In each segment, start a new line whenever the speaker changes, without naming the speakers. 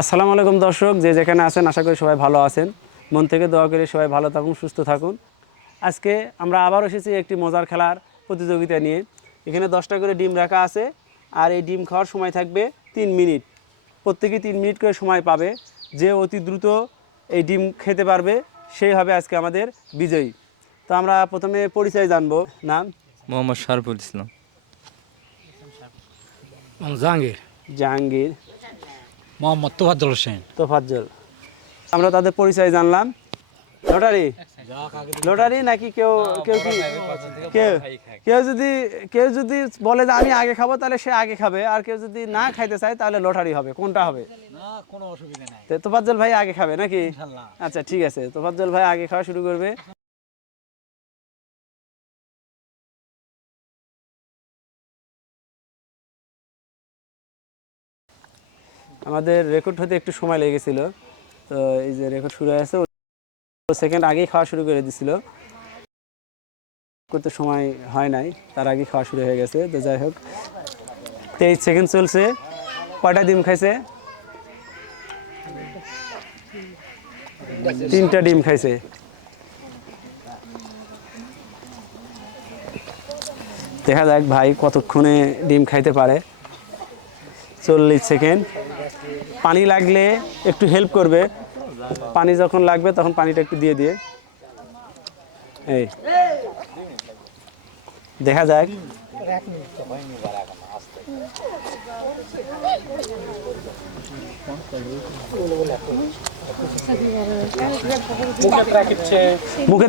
আসসালামু আলাইকুম দর্শক যে যেখানে আছেন আশা করি সবাই ভালো আছেন। মন থেকে দোয়া করে সবাই ভালো থাকুন সুস্থ থাকুন। আজকে আমরা আবার এসেছি একটি মজার খেলার প্রতিযোগিতা নিয়ে। এখানে দশটা করে ডিম রাখা আছে আর এই ডিম খাওয়ার সময় থাকবে তিন মিনিট। প্রত্যেকে তিন মিনিট করে সময় পাবে। যে অতি দ্রুত এই ডিম খেতে পারবে সেই হবে আজকে আমাদের বিজয়ী। তো আমরা প্রথমে পরিচয় জানব নাম?
মোহাম্মদ শারফুল ইসলাম।
জাহাঙ্গীর।
জাহাঙ্গীর।
মোহাম্মদ তোফাজ্জল হোসেন।
তোফাজ্জল। আমরা তাদের পরিচয় জানলাম। লটারি? লটারি নাকি কেউ কেউ কি কেউ কেউ যদি কেউ যদি বলে যে আমি আগে খাব তাহলে সে আগে খাবে। আর কেউ যদি না খাইতে চায় তাহলে লটারি হবে। কোনটা হবে?
না কোনো অসুবিধা নাই।
তোফাজ্জল ভাই আগে খাবে নাকি? আচ্ছা ঠিক আছে। তোফাজ্জল ভাই আগে খাওয়া শুরু করবে। আমাদের রেকর্ড হতে একটু সময় লেগেছিল। তো এই যে রেকর্ড শুরু হয়ে আছে সেকেন্ড আগেই খাওয়া শুরু করে দিছিল। করতে সময় হয় নাই, তার আগে খাওয়া শুরু হয়ে গেছে। তো যাই হোক, তেইশ সেকেন্ড চলছে, কয়টা ডিম খাইছে? তিনটা ডিম খাইছে। দেখা যাক ভাই কতক্ষণে ডিম খাইতে পারে। চল্লিশ সেকেন্ড পানি লাগলে একটু হেল্প করবে। পানি যখন লাগবে তখন পানিটা একটু দিয়ে দিয়ে। এই। দেখা যাক। মুখে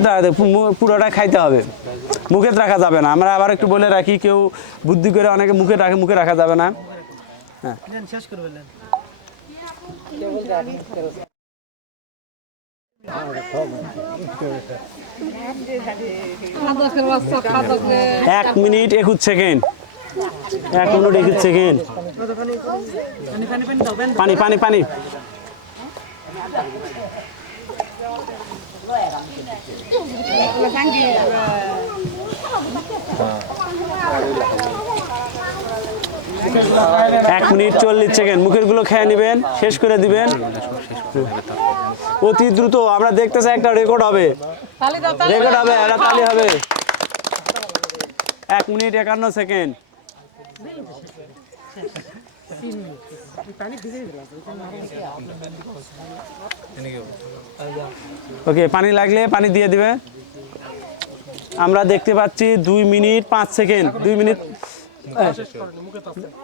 পুরোটা খাইতে হবে। মুখে রাখা যাবে না। আমরা আবার একটু বলে রাখি, কেউ বুদ্ধি করে অনেকে মুখে রাখে, মুখে রাখা যাবে না। হ্যাঁ। এক মিনিট একুশ সেকেন্ড। এক মিনিট একুশ সেকেন্ড। পানি পানি পানি। এক মিনিট চল্লিশ সেকেন্ড মুখেরগুলো খেয়ে নেবেন শেষ করে দিবেন। অতি দ্রুত আমরা দেখতে চাই একটা রেকর্ড হবে। রেকর্ড হবে একটা তালি হবে। এক মিনিট একান্ন সেকেন্ড। ওকে পানি লাগলে পানি দিয়ে দিবে। আমরা দেখতে পাচ্ছি দুই মিনিট পাঁচ সেকেন্ড দুই মিনিট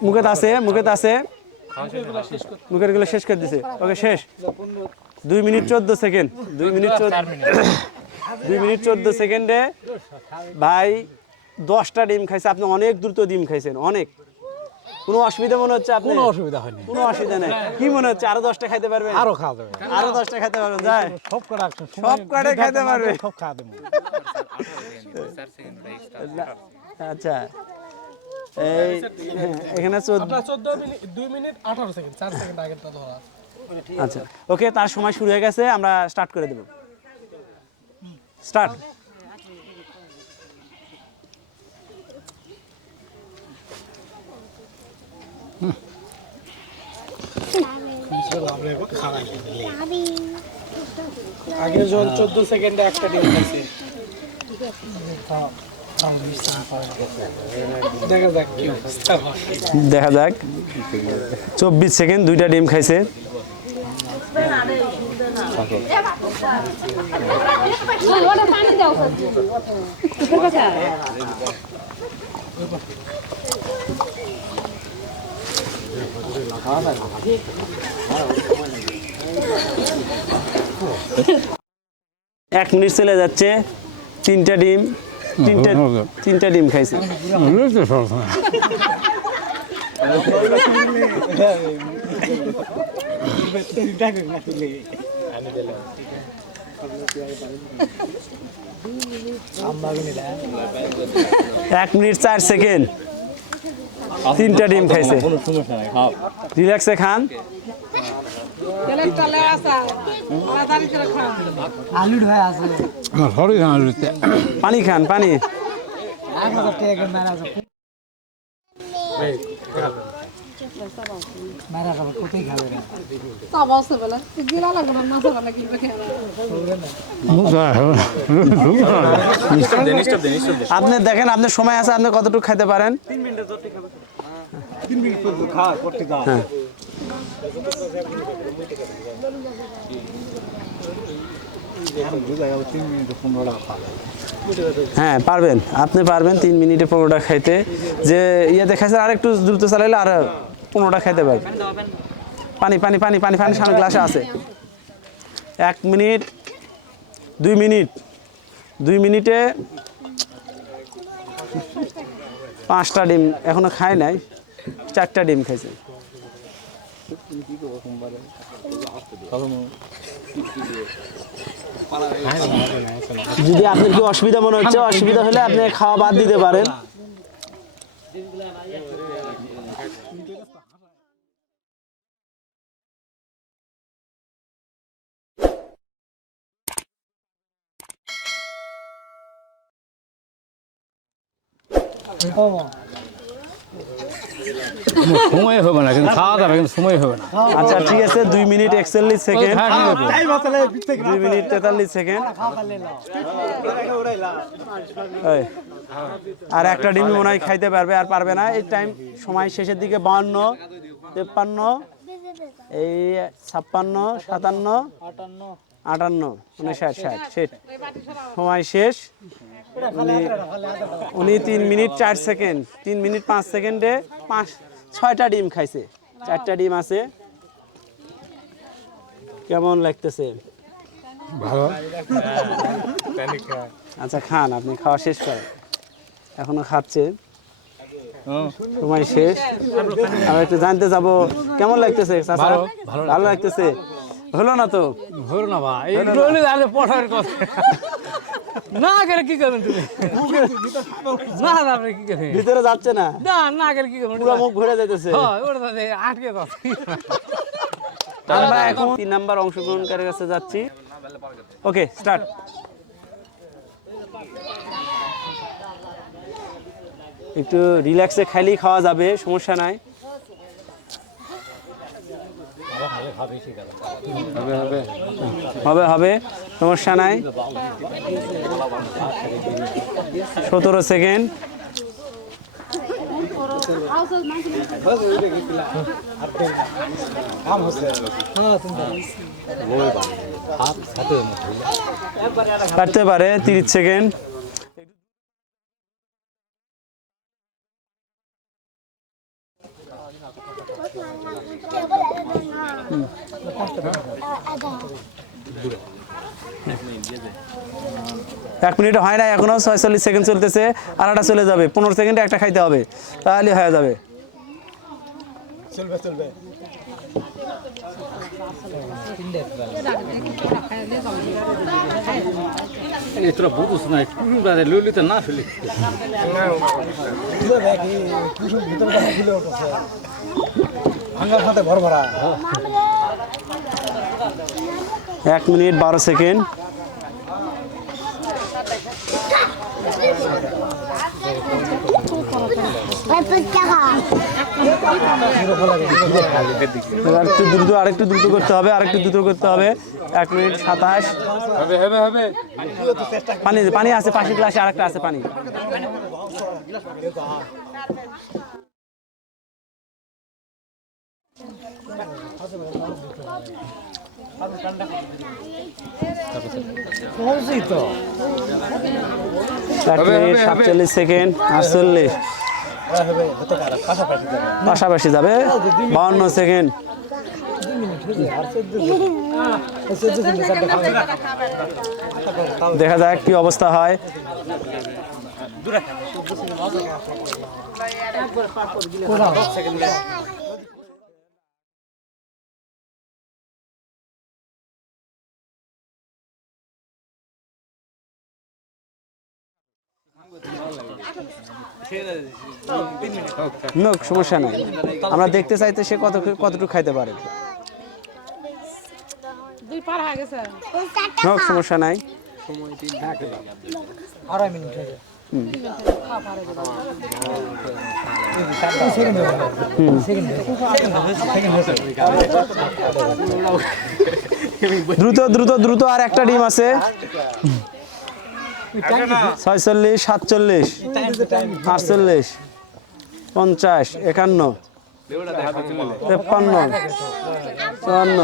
মুখে আছে। মুখে আছে মুখেরগুলো শেষ করে দিছে। ওকে শেষ। দুই মিনিট চোদ্দ সেকেন্ড। দুই মিনিট চোদ্দ দুই মিনিট চোদ্দ সেকেন্ডে ভাই দশটা ডিম খাইছে। আপনি অনেক দ্রুত ডিম খাইছেন অনেক। কোনো অসুবিধা মনে হচ্ছে আপনি?
কোনো অসুবিধা হয়নি।
কোনো অসুবিধা নেই। কি মনে হচ্ছে আরও দশটা খাইতে পারবেন?
আরও খাওয়া যাবে।
আরও দশটা খাইতে পারবেন যাই
সব কটা
সব কটাই খাইতে পারবে।
সব খাওয়া দেবো।
আচ্ছা। এই এখানে চোদ্দ
চোদ্দ মিনিট দুই মিনিট আঠারো সেকেন্ড চার সেকেন্ড আগেরটা ধরা।
আচ্ছা ওকে তার সময় শুরু হয়ে গেছে আমরা স্টার্ট করে দেব। স্টার্ট
আগের জন চোদ্দ সেকেন্ডে একটা ডিম খাইছে। দেখা যাক।
চব্বিশ সেকেন্ড দুইটা ডিম খাইছে। এক মিনিট চলে যাচ্ছে তিনটা ডিম। তিনটা তিনটা ডিম খাইছে এক মিনিট চার সেকেন্ড। তিনটা ডিম খাইছে। রিল্যাক্সে খান। পানি খান পানি।
সব আছে বলে গিলা লাগবে না মাছের বেলা কিনবে খেয়ে
আপনি দেখেন আপনার সময় আছে আপনি কতটুকু খাইতে পারেন? হ্যাঁ। হ্যাঁ পারবেন। আপনি পারবেন তিন মিনিটে পনেরোটা খাইতে। যে ইয়ে দেখাচ্ছে আর একটু দ্রুত চালাইলে আর পনেরোটা খাইতে পারবেন পানি পানি পানি পানি পানি, সামনে গ্লাসে আছে। এক মিনিট, দুই মিনিট, দুই মিনিটে পাঁচটা ডিম, এখনও খায় নাই, চারটা ডিম খাইছে। যদি আপনার কি অসুবিধা মনে হচ্ছে অসুবিধা হলে আপনি খাওয়া বাদ দিতে পারেন।
সময় হবে না কিন্তু খাওয়া দাওয়া কিন্তু সময় হবে না।
আচ্ছা ঠিক আছে দুই মিনিট একচল্লিশ সেকেন্ড। দুই মিনিট তেতাল্লিশ সেকেন্ড। আর একটা ডিম মনে হয় খাইতে পারবে আর পারবে না। এই টাইম সময় শেষের দিকে বাহান্ন তেপ্পান্ন এই ছাপ্পান্ন সাতান্ন আটান্ন উনষাট ষাট ষাট। সময় শেষ। উনি- উনি তিন মিনিট চার সেকেন্ড তিন মিনিট পাঁচ সেকেন্ডে পাঁচ ছয়টা ডিম খাইছে। চারটা ডিম আছে। কেমন লাগতেছে? আচ্ছা খান আপনি খাওয়া শেষ করেন। এখনও খাচ্ছে। সময় শেষ। আমরা একটু জানতে যাব কেমন লাগতেছে ভালো লাগতেছে? হলো না তো?
হলো না ভাই। কথা। না গেলে কি করবেন তুমি? না না আপনি কি করবেন?
ভিতরে যাচ্ছে না।
না না গেলে কি করবেন?
পুরো মুখ ঘুরে যাইতেছে।
হ্যাঁ ওটা আটকে যাচ্ছে।
আমরা এখন তিন নাম্বার অংশগ্রহণকারীর কাছে যাচ্ছি। ওকে স্টার্ট একটু রিল্যাক্সে খাইলেই খাওয়া যাবে সমস্যা নাই। হবে হবে। সমস্যা নাই। সতেরো সেকেন্ড। কাটতে পারে তিরিশ সেকেন্ড। এক মিনিট হয় না এখনও ছয়চল্লিশ সেকেন্ড চলতেছে আর একটা চলে যাবে পনেরো সেকেন্ডে একটা খাইতে হবে তাহলে হয়ে যাবে।
তোরা বুঝুস না টুরু বাজে লইলি তো না ফেলি
এক মিনিট বারো সেকেন্ড। এবার একটু দ্রুত আরেকটু দ্রুত করতে হবে আরেকটু দ্রুত করতে হবে। এক মিনিট সাতাশ। পানি পানি আছে পাশের গ্লাসে আরেকটা আছে পানি। সাতচল্লিশ সেকেন্ড আটচল্লিশ। পাশাপাশি যাবে বাউন্ন সেকেন্ড। দেখা যাক কি অবস্থা হয়। নোক সমস্যা নাই। আমরা দেখতে চাইতে সে কত কতটুকু খাইতে পারে।
দুই পার হয়ে গেছে।
নোক সমস্যা নাই। দ্রুত দ্রুত দ্রুত আর একটা ডিম আছে। ছয়চল্লিশ সাতচল্লিশ আটচল্লিশ পঞ্চাশ একান্ন তেপ্পান্ন চুয়ান্ন।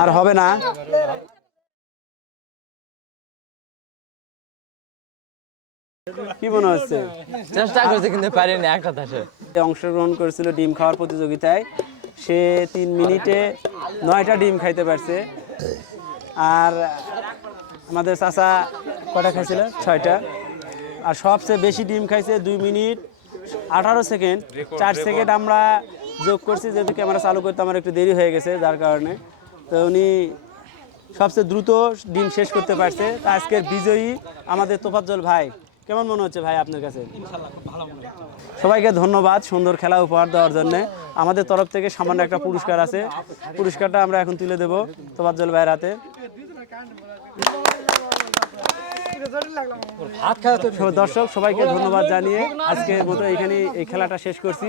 আর হবে না? কি মনে হচ্ছে?
চেষ্টা করছে কিন্তু পারিনি দেশে
সে অংশগ্রহণ করেছিল ডিম খাওয়ার প্রতিযোগিতায়। সে তিন মিনিটে নয়টা ডিম খাইতে পারছে। আর আমাদের চাচা কটা খাইছিল? ছয়টা। আর সবচেয়ে বেশি ডিম খাইছে দুই মিনিট আঠারো সেকেন্ড। চার সেকেন্ড আমরা যোগ করছি, যেহেতু ক্যামেরা চালু করতে আমার একটু দেরি হয়ে গেছে, যার কারণে। তো উনি সবচেয়ে দ্রুত ডিম শেষ করতে পারছে। তা আজকের বিজয়ী আমাদের তোফাজ্জল ভাই, কেমন মনে হচ্ছে ভাই আপনার কাছে? সবাইকে ধন্যবাদ সুন্দর খেলা উপহার দেওয়ার জন্য। আমাদের তরফ থেকে সামান্য একটা পুরস্কার আছে। পুরস্কারটা আমরা এখন তুলে দেবো তোফাজ্জল ভাইয়ের হাতে। দর্শক সবাইকে ধন্যবাদ জানিয়ে আজকের মতো এখানে এই খেলাটা শেষ করছি।